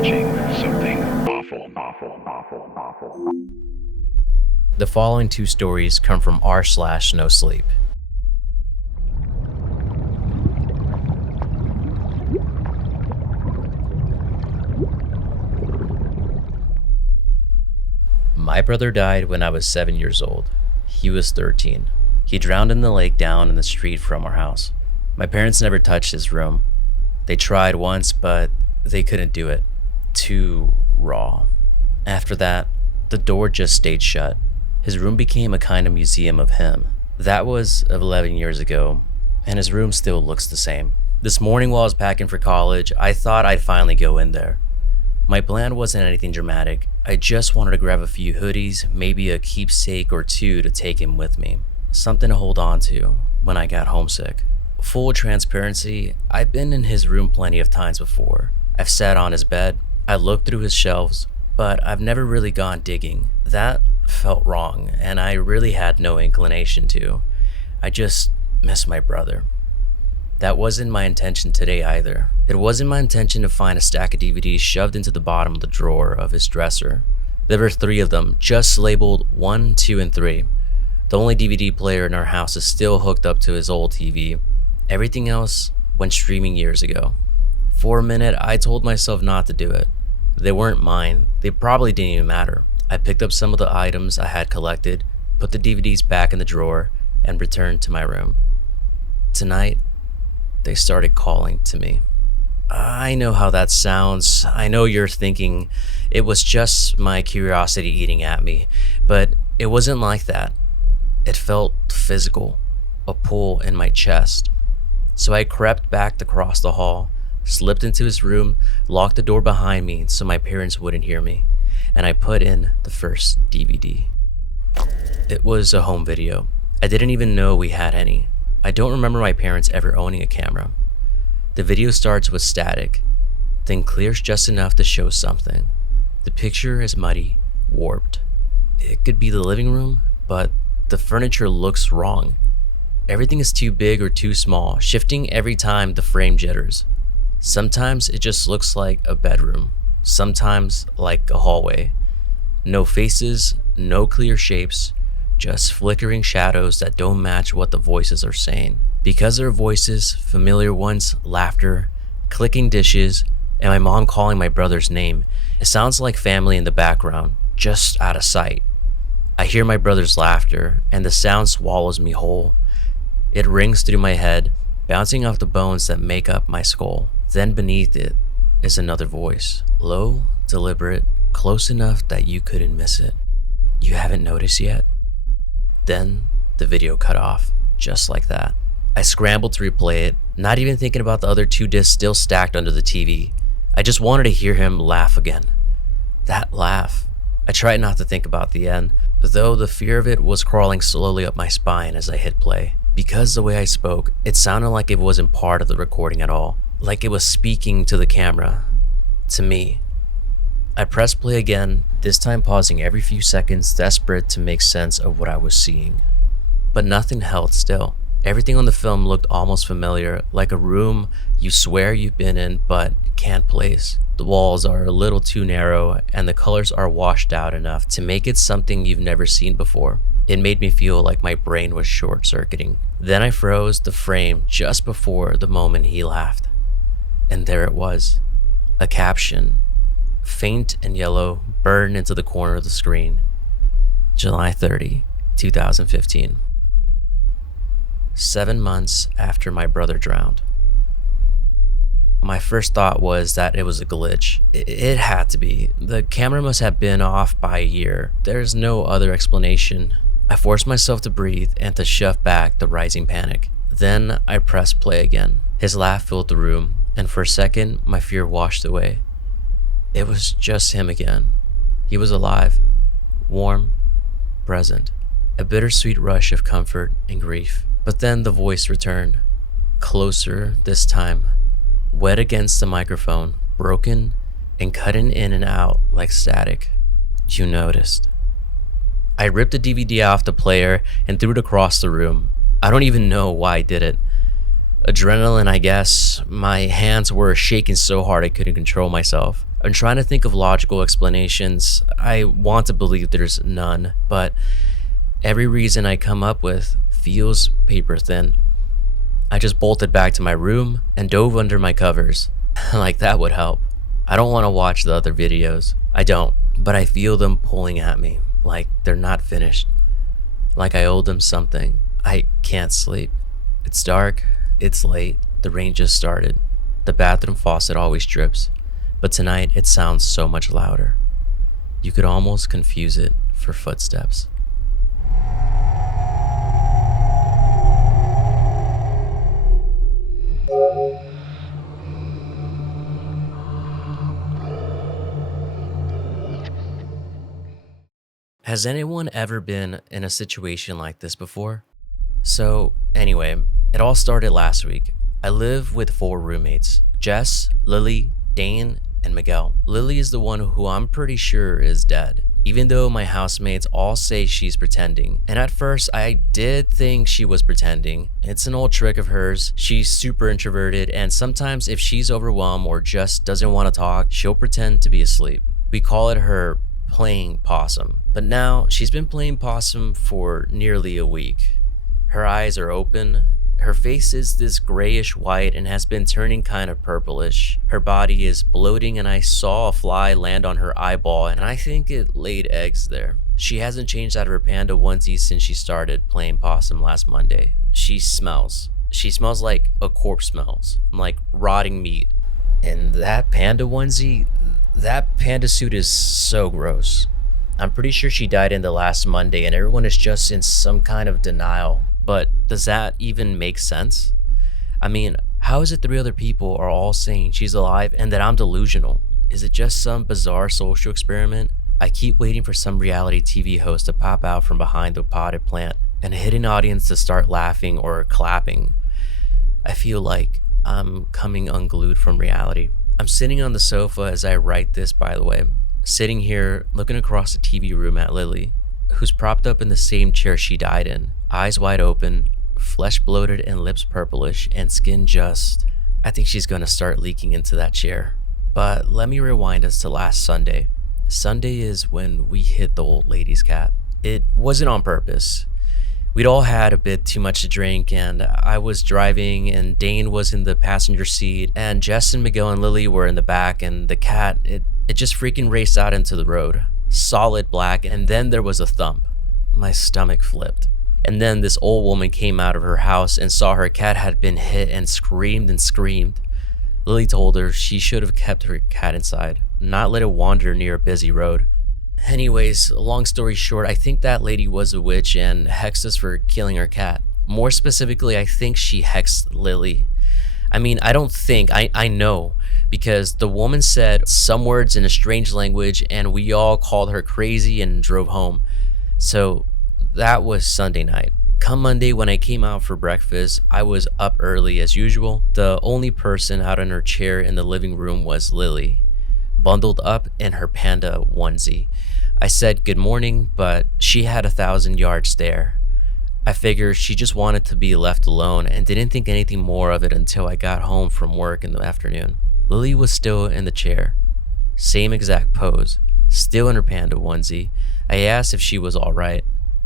watching something awful. The following two stories come from r/NOSLEEP. My brother died when I was 7 years old. He was 13. He drowned in the lake down in the street from our house. My parents never touched his room. They tried once, but they couldn't do it. Too raw. After that, the door just stayed shut. His room became a kind of museum of him. That was 11 years ago, and his room still looks the same. This morning while I was packing for college, I thought I'd finally go in there. My plan wasn't anything dramatic. I just wanted to grab a few hoodies, maybe a keepsake or two to take him with me. Something to hold on to when I got homesick. Full transparency, I've been in his room plenty of times before. I've sat on his bed, I looked through his shelves, but I've never really gone digging. That felt wrong, and I really had no inclination to. I just miss my brother. That wasn't my intention today either. It wasn't my intention to find a stack of DVDs shoved into the bottom of the drawer of his dresser. There were 3 of them, just labeled 1, 2, and 3. The only DVD player in our house is still hooked up to his old TV. Everything else went streaming years ago. For a minute, I told myself not to do it. They weren't mine. They probably didn't even matter. I picked up some of the items I had collected, put the DVDs back in the drawer, and returned to my room. Tonight, they started calling to me. I know how that sounds. I know you're thinking it was just my curiosity eating at me, but it wasn't like that. It felt physical, a pull in my chest. So I crept back across the hall, slipped into his room, locked the door behind me so my parents wouldn't hear me, and I put in the first DVD. It was a home video. I didn't even know we had any. I don't remember my parents ever owning a camera. The video starts with static, then clears just enough to show something. The picture is muddy, warped. It could be the living room, but the furniture looks wrong. Everything is too big or too small, shifting every time the frame jitters. Sometimes it just looks like a bedroom, sometimes like a hallway. No faces, no clear shapes, just flickering shadows that don't match what the voices are saying. Because there are voices, familiar ones, laughter, clicking dishes, and my mom calling my brother's name, it sounds like family in the background, just out of sight. I hear my brother's laughter, and the sound swallows me whole. It rings through my head, bouncing off the bones that make up my skull. Then beneath it is another voice, low, deliberate, close enough that you couldn't miss it. You haven't noticed yet? Then the video cut off, just like that. I scrambled to replay it, not even thinking about the other 2 discs still stacked under the TV. I just wanted to hear him laugh again. That laugh. I tried not to think about the end, though the fear of it was crawling slowly up my spine as I hit play. Because the way I spoke, it sounded like it wasn't part of the recording at all, like it was speaking to the camera, to me. I pressed play again, this time pausing every few seconds, desperate to make sense of what I was seeing. But nothing held still. Everything on the film looked almost familiar, like a room you swear you've been in but can't place. The walls are a little too narrow, and the colors are washed out enough to make it something you've never seen before. It made me feel like my brain was short-circuiting. Then I froze the frame just before the moment he laughed. And there it was, a caption, faint and yellow, burned into the corner of the screen. July 30, 2015. 7 months after my brother drowned. My first thought was that it was a glitch. It had to be. The camera must have been off by a year. There's no other explanation. I forced myself to breathe and to shove back the rising panic. Then I pressed play again. His laugh filled the room, and for a second, my fear washed away. It was just him again. He was alive, warm, present. A bittersweet rush of comfort and grief. But then the voice returned, closer this time, wet against the microphone, broken and cutting in and out like static. You noticed. I ripped the DVD off the player and threw it across the room. I don't even know why I did it. Adrenaline, I guess. My hands were shaking so hard I couldn't control myself. I'm trying to think of logical explanations. I want to believe there's none, but every reason I come up with feels paper thin. I just bolted back to my room and dove under my covers. Like that would help. I don't want to watch the other videos. I don't, but I feel them pulling at me, like they're not finished. Like I owe them something. I can't sleep. It's dark, it's late, the rain just started. The bathroom faucet always drips, but tonight it sounds so much louder. You could almost confuse it for footsteps. Has anyone ever been in a situation like this before? So, anyway, it all started last week. I live with 4 roommates: Jess, Lily, Dane, and Miguel. Lily is the one who I'm pretty sure is dead, even though my housemates all say she's pretending. And at first, I did think she was pretending. It's an old trick of hers. She's super introverted, and sometimes if she's overwhelmed or just doesn't want to talk, she'll pretend to be asleep. We call it her playing possum. But now she's been playing possum for nearly a week. Her eyes are open. Her face is this grayish white and has been turning kind of purplish. Her body is bloating, and I saw a fly land on her eyeball, and I think it laid eggs there. She hasn't changed out of her panda onesie since she started playing possum last Monday. She smells. She smells like a corpse smells, like rotting meat. And that panda onesie, that panda suit is so gross. I'm pretty sure she died in the last Monday, and everyone is just in some kind of denial. But does that even make sense? I mean, how is it 3 other people are all saying she's alive and that I'm delusional? Is it just some bizarre social experiment? I keep waiting for some reality TV host to pop out from behind the potted plant and a hidden audience to start laughing or clapping. I feel like I'm coming unglued from reality. I'm sitting on the sofa as I write this, by the way. Sitting here, looking across the TV room at Lily, who's propped up in the same chair she died in, eyes wide open, flesh bloated and lips purplish, and skin just... I think she's gonna start leaking into that chair. But let me rewind us to last Sunday. Sunday is when we hit the old lady's cat. It wasn't on purpose. We'd all had a bit too much to drink, and I was driving, and Dane was in the passenger seat, and Jess and Miguel and Lily were in the back, and the cat, it just freaking raced out into the road. Solid black, and then there was a thump. My stomach flipped. And then this old woman came out of her house and saw her cat had been hit and screamed and screamed. Lily told her she should have kept her cat inside, not let it wander near a busy road. Anyways, long story short, I think that lady was a witch and hexed us for killing her cat. More specifically, I think she hexed Lily. I mean, I don't think, I know, because the woman said some words in a strange language and we all called her crazy and drove home. So that was Sunday night. Come Monday, when I came out for breakfast, I was up early as usual. The only person out in her chair in the living room was Lily, bundled up in her panda onesie. I said good morning, but she had 1,000-yard stare. I figured she just wanted to be left alone and didn't think anything more of it until I got home from work in the afternoon. Lily was still in the chair, same exact pose, still in her panda onesie. I asked if she was all right.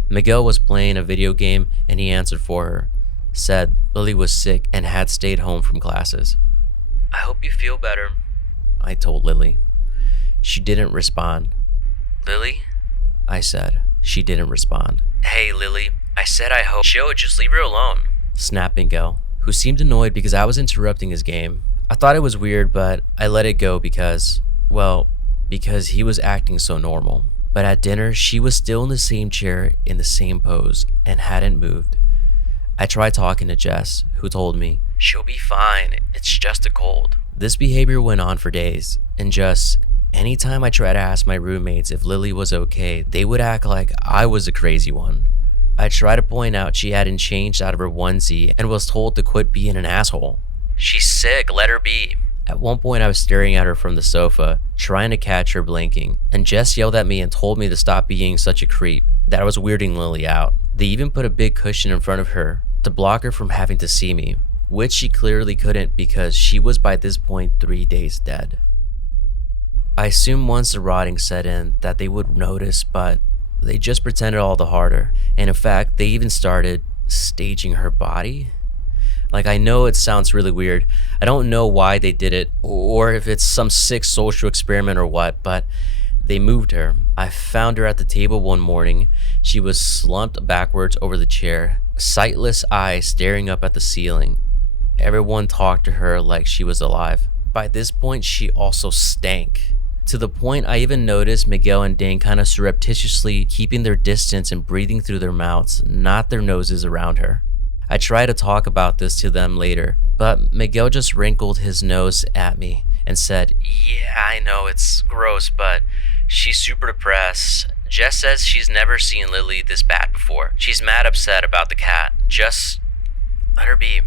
Miguel was playing a video game and he answered for her, said Lily was sick and had stayed home from classes. "I hope you feel better," I told Lily. She didn't respond. "Lily?" I said. She didn't respond. "Hey, Lily, I said I hope." "Chill, just leave her alone," snapped Miguel, who seemed annoyed because I was interrupting his game. I thought it was weird, but I let it go because he was acting so normal. But at dinner, she was still in the same chair in the same pose and hadn't moved. I tried talking to Jess, who told me, "She'll be fine, it's just a cold." This behavior went on for days, and just anytime I tried to ask my roommates if Lily was okay, they would act like I was the crazy one. I tried to point out she hadn't changed out of her onesie and was told to quit being an asshole. "She's sick, let her be." At one point, I was staring at her from the sofa, trying to catch her blinking, and Jess yelled at me and told me to stop being such a creep, that I was weirding Lily out. They even put a big cushion in front of her to block her from having to see me, which she clearly couldn't because she was by this point 3 days dead. I assumed once the rotting set in that they would notice, but they just pretended all the harder. And in fact, they even started staging her body. Like, I know it sounds really weird. I don't know why they did it or if it's some sick social experiment or what, but they moved her. I found her at the table one morning. She was slumped backwards over the chair, sightless eyes staring up at the ceiling. Everyone talked to her like she was alive. By this point, she also stank. To the point I even noticed Miguel and Dane kind of surreptitiously keeping their distance and breathing through their mouths, not their noses around her. I tried to talk about this to them later, but Miguel just wrinkled his nose at me and said, "Yeah, I know it's gross, but she's super depressed. Jess says she's never seen Lily this bad before. She's mad upset about the cat. Just let her be.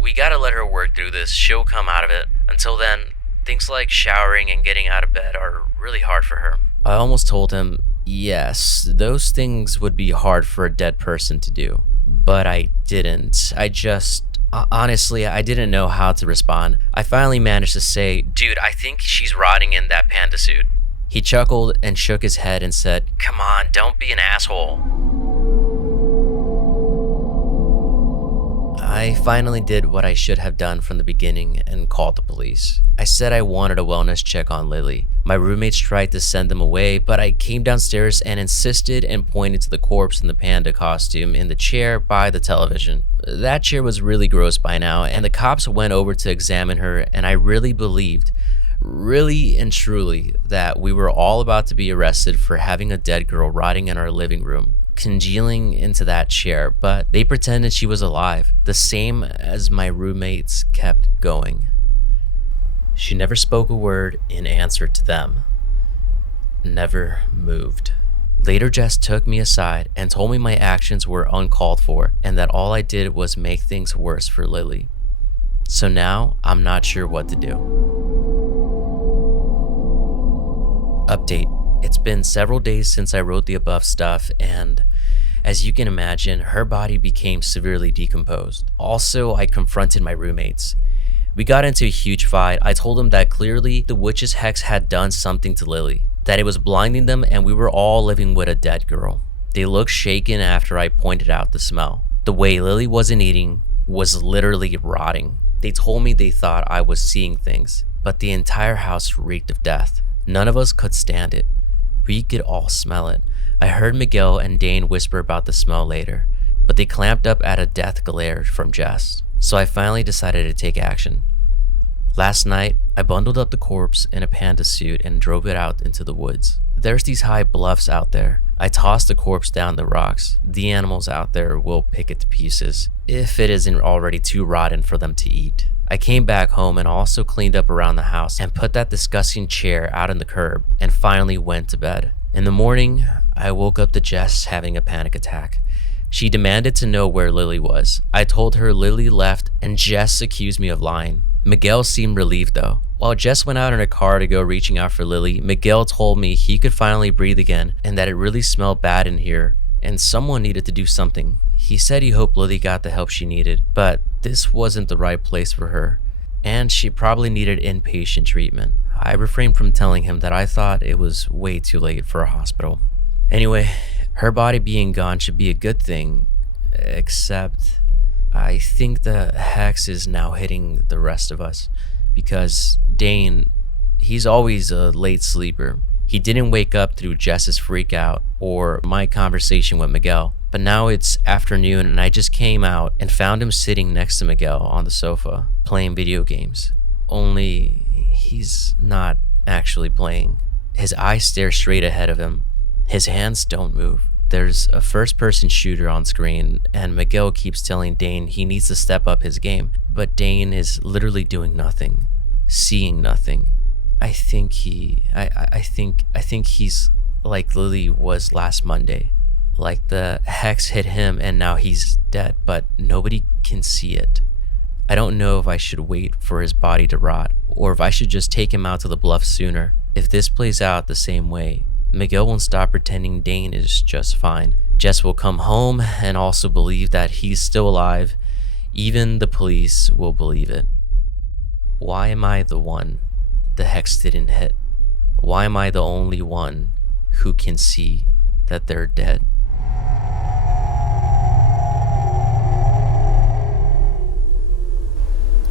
We gotta let her work through this. She'll come out of it. Until then, things like showering and getting out of bed are really hard for her." I almost told him, yes, those things would be hard for a dead person to do. But I didn't. Honestly, I didn't know how to respond. I finally managed to say, "Dude, I think she's rotting in that panda suit." He chuckled and shook his head and said, "Come on, don't be an asshole." I finally did what I should have done from the beginning and called the police. I said I wanted a wellness check on Lily. My roommates tried to send them away, but I came downstairs and insisted and pointed to the corpse in the panda costume in the chair by the television. That chair was really gross by now, and the cops went over to examine her, and I really believed, really and truly, that we were all about to be arrested for having a dead girl rotting in our living room, congealing into that chair, but they pretended she was alive, the same as my roommates kept going. She never spoke a word in answer to them. Never moved. Later, Jess took me aside and told me my actions were uncalled for and that all I did was make things worse for Lily. So now, I'm not sure what to do. Update. It's been several days since I wrote the above stuff, and as you can imagine, her body became severely decomposed. Also, I confronted my roommates. We got into a huge fight. I told them that clearly the witch's hex had done something to Lily, that it was blinding them, and we were all living with a dead girl. They looked shaken after I pointed out the smell. The way Lily wasn't eating was literally rotting. They told me they thought I was seeing things, but the entire house reeked of death. None of us could stand it. We could all smell it. I heard Miguel and Dane whisper about the smell later, but they clamped up at a death glare from Jess. So I finally decided to take action. Last night, I bundled up the corpse in a panda suit and drove it out into the woods. There's these high bluffs out there. I tossed the corpse down the rocks. The animals out there will pick it to pieces, if it isn't already too rotten for them to eat. I came back home and also cleaned up around the house and put that disgusting chair out on the curb and finally went to bed. In the morning, I woke up to Jess having a panic attack. She demanded to know where Lily was. I told her Lily left and Jess accused me of lying. Miguel seemed relieved though. While Jess went out in her car to go reaching out for Lily, Miguel told me he could finally breathe again and that it really smelled bad in here and someone needed to do something. He said he hoped Lily got the help she needed, but this wasn't the right place for her, and she probably needed inpatient treatment. I refrained from telling him that I thought it was way too late for a hospital. Anyway, her body being gone should be a good thing, except I think the hex is now hitting the rest of us, because Dane, he's always a late sleeper. He didn't wake up through Jess's freak out or my conversation with Miguel. But now it's afternoon and I just came out and found him sitting next to Miguel on the sofa, playing video games. Only he's not actually playing. His eyes stare straight ahead of him. His hands don't move. There's a first-person shooter on screen and Miguel keeps telling Dane he needs to step up his game. But Dane is literally doing nothing, seeing nothing. I think he's like Lily was last Monday. Like the hex hit him and now he's dead, but nobody can see it. I don't know if I should wait for his body to rot or if I should just take him out to the bluff sooner. If this plays out the same way, Miguel won't stop pretending Dane is just fine. Jess will come home and also believe that he's still alive, Even the police will believe it. Why am I the one the hex didn't hit? Why am I the only one who can see that they're dead?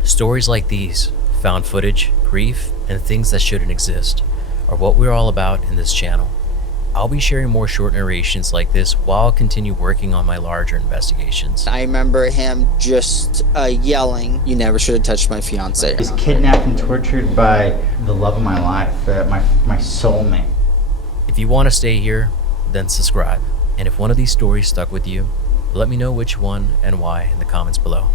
Stories like these, found footage, grief, and things that shouldn't exist, are what we're all about in this channel. I'll be sharing more short narrations like this while I continue working on my larger investigations. I remember him just yelling, "You never should have touched my fiance." He's kidnapped and tortured by the love of my life, my soulmate. If you want to stay here, then subscribe. And if one of these stories stuck with you, let me know which one and why in the comments below.